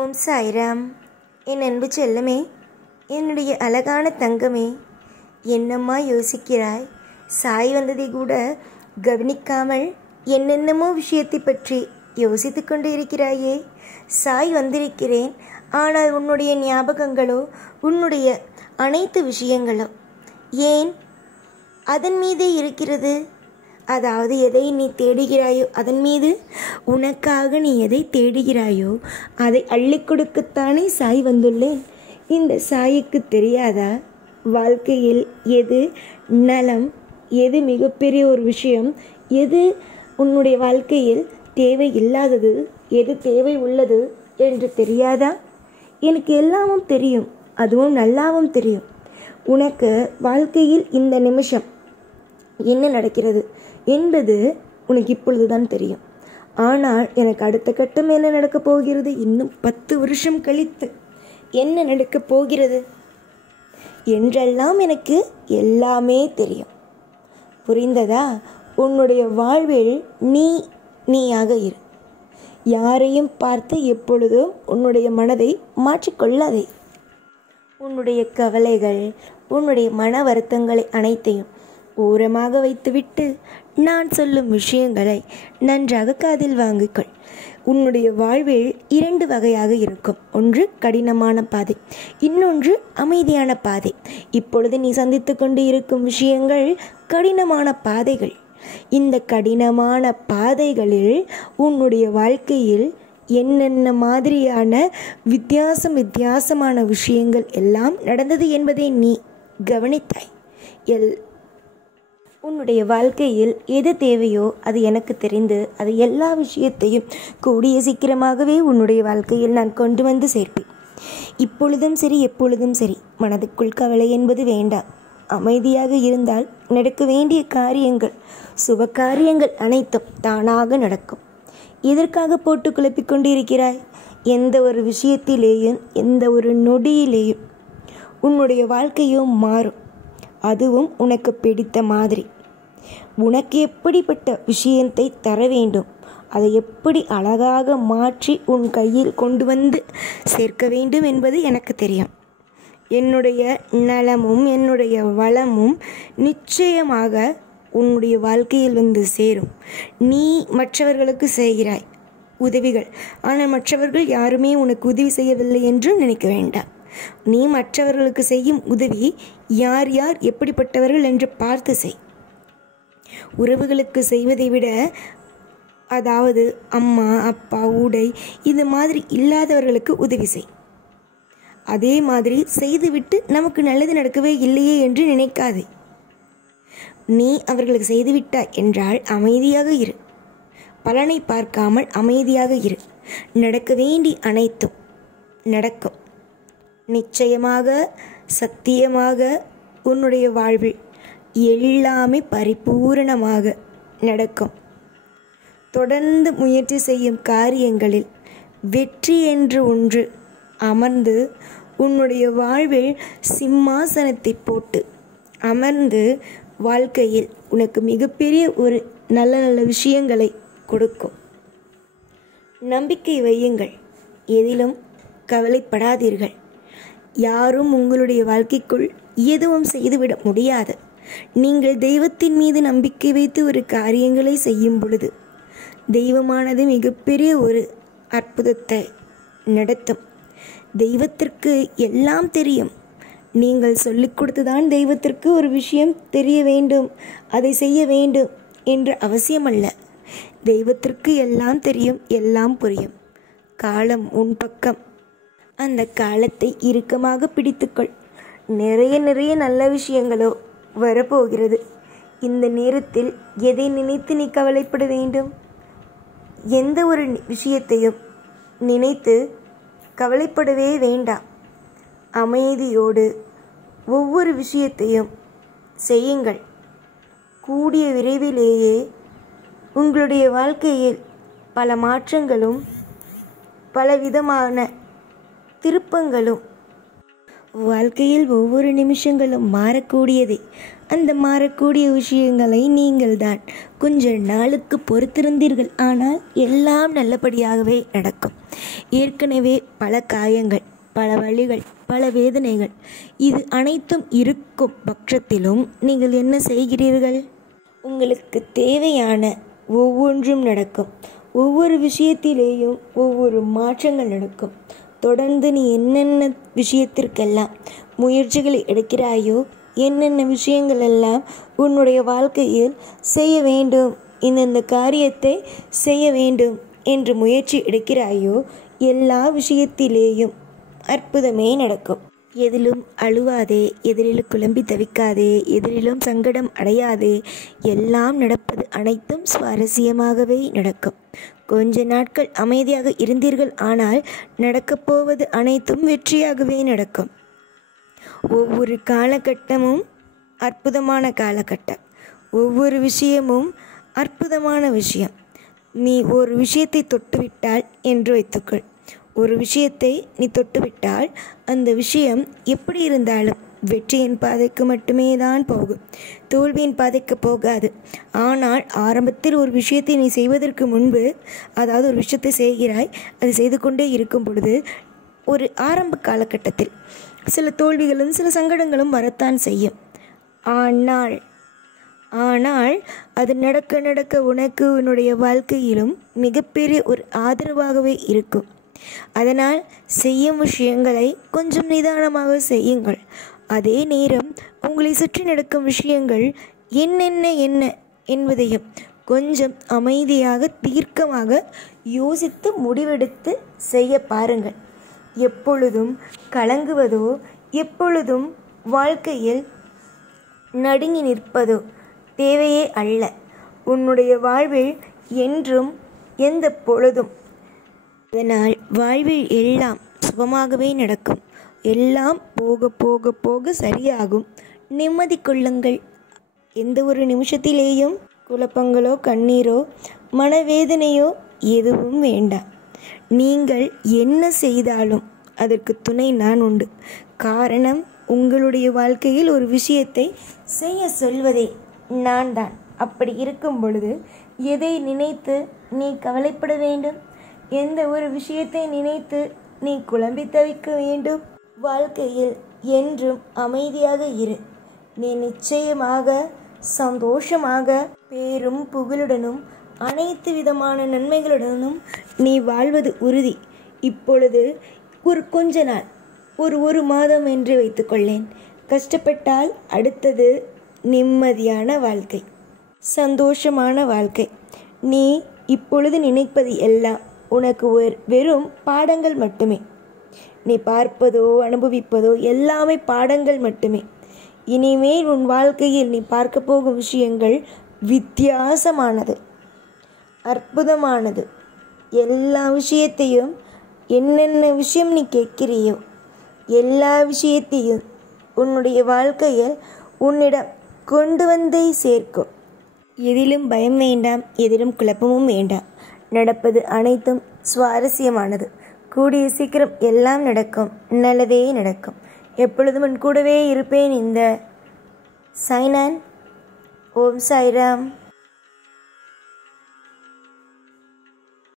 ஓம் சாய்ராம். என் அன்பு செல்லமே, என்னுடைய அழகான தங்கமே, என்னம்மா யோசிக்கிறாய்? சாய் வந்ததை கூட கவனிக்காமல் என்னென்னமோ விஷயத்தை பற்றி யோசித்து கொண்டு இருக்கிறாயே. சாய் வந்திருக்கிறேன், ஆனால் உன்னுடைய ஞாபகங்களோ உன்னுடைய அனைத்து விஷயங்களோ ஏன் அதன் மீதே இருக்கிறது? அதாவது எதை நீ தேடுகிறாயோ அதன் மீது, உனக்காக நீ எதை தேடுகிறாயோ அதை அள்ளி கொடுக்கத்தானே சாய் வந்துள்ளேன். இந்த சாய்க்கு தெரியாதா வாழ்க்கையில் எது நலம், எது மிகப்பெரிய ஒரு விஷயம், எது உன்னுடைய வாழ்க்கையில் தேவை இல்லாதது, எது தேவை உள்ளது என்று தெரியாதா? எனக்கு எல்லாமும் தெரியும், அதுவும் நல்லாவும் தெரியும். உனக்கு வாழ்க்கையில் இந்த நிமிஷம் என்ன நடக்கிறது என்பது உனக்கு இப்பொழுதுதான் தெரியும். ஆனால் எனக்கு அடுத்த கட்டம் என்ன நடக்கப் போகிறது, இன்னும் 10 வருஷம் கழித்து என்ன நடக்கப் போகிறது என்றெல்லாம் எனக்கு எல்லாமே தெரியும். புரிந்ததா? உன்னுடைய வாழ்வில் நீயாக இரு. யாரையும் பார்த்து எப்பொழுதும் உன்னுடைய மனதை மாற்றிக்கொள்ளாதே. உன்னுடைய கவலைகள், உன்னுடைய மன வருத்தங்களை அனைத்தையும் ஓரமாக வைத்துவிட்டு நான் சொல்லும் விஷயங்களை நன்றாக காதில் வாங்கிக்கொள். உன்னுடைய வாழ்வில் 2 வகையாக இருக்கும். ஒன்று கடினமான பாதை, இன்னொன்று அமைதியான பாதை. இப்பொழுது நீ சந்தித்து கொண்டு இருக்கும் விஷயங்கள் கடினமான பாதைகள். இந்த கடினமான பாதைகளில் உன்னுடைய வாழ்க்கையில் என்னென்ன மாதிரியான வித்தியாசமான விஷயங்கள் எல்லாம் நடந்தது என்பதை நீ கவனித்தாய். உன்னுடைய வாழ்க்கையில் எது தேவையோ அது எனக்கு தெரிந்து, அது எல்லா விஷயத்தையும் கூடிய சீக்கிரமாகவே உன்னுடைய வாழ்க்கையில் நான் கொண்டு வந்து சேர்ப்பேன். இப்பொழுதும் சரி, எப்பொழுதும் சரி, மனதுக்குள் கவலை என்பது வேண்டாம். அமைதியாக இருந்தால் நடக்க வேண்டிய காரியங்கள், சுப காரியங்கள் அனைத்தும் தானாக நடக்கும். எதற்காக போட்டு குழப்பிக் கொண்டிருக்கிறாய்? எந்த ஒரு விஷயத்திலேயும், எந்த ஒரு நொடியிலேயும் உன்னுடைய வாழ்க்கையும் மாறும். அதுவும் உனக்கு பிடித்த மாதிரி. உனக்கு எப்படிப்பட்ட விஷயத்தை தர வேண்டும், அதை எப்படி அழகாக மாற்றி உன் கையில் கொண்டு வந்து சேர்க்க வேண்டும் என்பது எனக்கு தெரியும். என்னுடைய நலமும் என்னுடைய வளமும் நிச்சயமாக உன்னுடைய வாழ்க்கையில் வந்து சேரும். நீ மற்றவர்களுக்கு செய்கிறாய் உதவிகள், ஆனால் மற்றவர்கள் யாருமே உனக்கு உதவி செய்யவில்லை என்றும் நினைக்க வேண்டாம். நீ மற்றவர்களுக்கு செய்யும் உதவி யார் யார் எப்படிப்பட்டவர்கள் என்று பார்த்து செய். உறவுகளுக்கு செய்வதை விட, அதாவது அம்மா அப்பா உடை இது மாதிரி இல்லாதவர்களுக்கு உதவி செய். அதே மாதிரி செய்துவிட்டு நமக்கு நல்லது நடக்கவே இல்லையே என்று நினைக்காதே. நீ அவர்களுக்கு செய்துவிட்டாய் என்றால் அமைதியாக இரு. பலனை பார்க்காமல் அமைதியாக இரு. நடக்க வேண்டி அனைத்தும் நடக்கும். நிச்சயமாக, சத்தியமாக உன்னுடைய வாழ்வில் எல்லாமே பரிபூரணமாக நடக்கும். தொடர்ந்து முயற்சி செய்யும் காரியங்களில் வெற்றி என்று ஒன்று அமர்ந்து உன்னுடைய வாழ்வில் சிம்மாசனத்தை போட்டு அமர்ந்து வாழ்க்கையில் உனக்கு மிகப்பெரிய ஒரு நல்ல நல்ல விஷயங்களை கொடுக்கும். நம்பிக்கை வையுங்கள், எதிலும் கவலைப்படாதீர்கள். யாரும் உங்களுடைய வாழ்க்கைக்குள் எதுவும் செய்துவிட முடியாது. நீங்கள் தெய்வத்தின் மீது நம்பிக்கை வைத்து ஒரு காரியங்களை செய்யும் பொழுது தெய்வமானது மிகப்பெரிய ஒரு அற்புதத்தை நடத்தும். தெய்வத்திற்கு எல்லாம் தெரியும். நீங்கள் சொல்லிக் கொடுத்துதான் தெய்வத்திற்கு ஒரு விஷயம் தெரிய வேண்டும், அதை செய்ய வேண்டும் என்ற அவசியமல்ல. தெய்வத்திற்கு எல்லாம் தெரியும், எல்லாம் புரியும். காலம் உன் பக்கம். அந்த காலத்தை இறுக்கமாக பிடித்துக்கொள். நிறைய நல்ல விஷயங்களோ வரப்போகிறது. இந்த நேரத்தில் எதை நினைத்து நீ கவலைப்பட வேண்டும்? எந்த ஒரு விஷயத்தையும் நினைத்து கவலைப்படவே வேண்டாம். அமைதியோடு ஒவ்வொரு விஷயத்தையும் செய்யுங்கள். கூடிய விரைவிலேயே உங்களுடைய வாழ்க்கையில் பல மாற்றங்களும் பலவிதமான திருப்பங்களும் வாழ்க்கையில் ஒவ்வொரு நிமிஷங்களும் மாறக்கூடியதே. அந்த மாறக்கூடிய விஷயங்களை நீங்கள் தான் கொஞ்ச நாளுக்கு பொறுத்திருந்தீர்கள், ஆனால் எல்லாம் நல்லபடியாகவே நடக்கும். ஏற்கனவே பல காயங்கள், பல வழிகள், பல வேதனைகள், இது அனைத்தும் இருக்கும் பட்சத்திலும் நீங்கள் என்ன செய்கிறீர்கள்? உங்களுக்கு தேவையான ஒவ்வொன்றும் நடக்கும். ஒவ்வொரு விஷயத்திலேயும் ஒவ்வொரு மாற்றங்கள் நடக்கும். தொடர்ந்து நீ என்னென்ன விஷயத்திற்கெல்லாம் முயற்சிகளை எடுக்கிறாயோ, என்னென்ன விஷயங்கள் எல்லாம் உன்னுடைய வாழ்க்கையில் செய்ய வேண்டும், இந்தந்த காரியத்தை செய்ய வேண்டும் என்று முயற்சி எடுக்கிறாயோ, எல்லா விஷயத்திலேயும் அற்புதமே நடக்கும். எதிலும் அழுவாதே, எதிரிலும் குழம்பி தவிக்காதே, எதிரிலும் சங்கடம் அடையாதே. எல்லாம் நடப்பது அனைத்தும் சுவாரஸ்யமாகவே நடக்கும். கொஞ்ச நாட்கள் அமைதியாக இருந்தீர்கள், ஆனால் நடக்கப் போவது அனைத்தும் வெற்றியாகவே நடக்கும். ஒவ்வொரு காலகட்டமும் அற்புதமான காலகட்டம். ஒவ்வொரு விஷயமும் அற்புதமான விஷயம். நீ ஒரு விஷயத்தை தொட்டுவிட்டால் என்று வைத்துக்கொள். ஒரு விஷயத்தை நீ தொட்டுவிட்டால் அந்த விஷயம் எப்படி இருந்தாலும் வெற்றியின் பாதைக்கு மட்டுமே தான் போகும், தோல்வியின் பாதைக்கு போகாது. ஆனால் ஆரம்பத்தில் ஒரு விஷயத்தை நீ செய்வதற்கு முன்பு, அதாவது ஒரு விஷயத்தை செய்கிறாய், அது செய்து கொண்டே இருக்கும் பொழுது ஒரு ஆரம்ப காலகட்டத்தில் சில தோல்விகளும் சில சங்கடங்களும் வரத்தான் செய்யும். ஆனால் அது நடக்க நடக்க உனக்கு உன்னுடைய வாழ்க்கையிலும் மிகப்பெரிய ஒரு ஆதரவாகவே இருக்கும். அதனால் செய்யும் விஷயங்களை கொஞ்சம் நிதானமாக செய்யுங்கள். அதே நேரம் உங்களை சுற்றி நடக்கும் விஷயங்கள் என்ன என்பதையும் கொஞ்சம் அமைதியாக தீர்க்கமாக யோசித்து முடிவெடுத்து செய்ய பாருங்கள். எப்பொழுதும் கலங்குவதோ, எப்பொழுதும் வாழ்க்கையில் நடுங்கி நிற்பதோ தேவையே அல்ல. உன்னுடைய வாழ்வில் என்றும் எந்த பொழுதும், அதனால் வாழ்வில் எல்லாம் சுபமாகவே நடக்கும். எல்லாம் போக போக போக சரியாகும். நிம்மதி கொள்ளுங்கள். எந்த ஒரு நிமிஷத்திலேயும் குழப்பங்களோ, கண்ணீரோ, மனவேதனையோ எதுவும் வேண்டாம். நீங்கள் என்ன செய்தாலும் அதற்கு துணை நான் உண்டு. காரணம், உங்களுடைய வாழ்க்கையில் ஒரு விஷயத்தை செய்ய சொல்வதே நான் தான். அப்படி இருக்கும் பொழுது எதை நினைத்து நீ கவலைப்பட வேண்டும்? எந்த ஒரு விஷயத்தை நினைத்து நீ குழம்பி தவிக்க வேண்டும்? வாழ்க்கையில் என்றும் அமைதியாக இரு. நீ நிச்சயமாக சந்தோஷமாக பேரும் புகழுடனும் அனைத்து விதமான நன்மைகளுடனும் நீ வாழ்வது உறுதி. இப்பொழுது கொஞ்ச நாள், ஒரு மாதம் என்று வைத்துக்கொள்ளேன். கஷ்டப்பட்டால் அடுத்தது நிம்மதியான வாழ்க்கை, சந்தோஷமான வாழ்க்கை. நீ இப்பொழுது நினைப்பது எல்லாம் உனக்கு வெறும் பாடங்கள் மட்டுமே. நீ பார்ப்பதோ அனுபவிப்பதோ எல்லாமே பாடங்கள் மட்டுமே. இனிமேல் உன் வாழ்க்கையில் நீ பார்க்க போகும் விஷயங்கள் வித்தியாசமானது, அற்புதமானது. எல்லா விஷயத்தையும், என்னென்ன விஷயம் நீ கேட்கிறியோ எல்லா விஷயத்தையும் உன்னுடைய வாழ்க்கையில் உன்னிடம் கொண்டு வந்தே சேர்க்கும். எதிலும் பயம் வேண்டாம், எதிலும் குழப்பமும் வேண்டாம். நடப்பது அனைத்தும் சுவாரஸ்யமானது. கூடிய சீக்கிரம் எல்லாம் நடக்கும், நல்லதே நடக்கும். எப்பொழுதும் உன் கூடவே இருப்பேன். இந்த சைனான். ஓம் சாய்ராம்.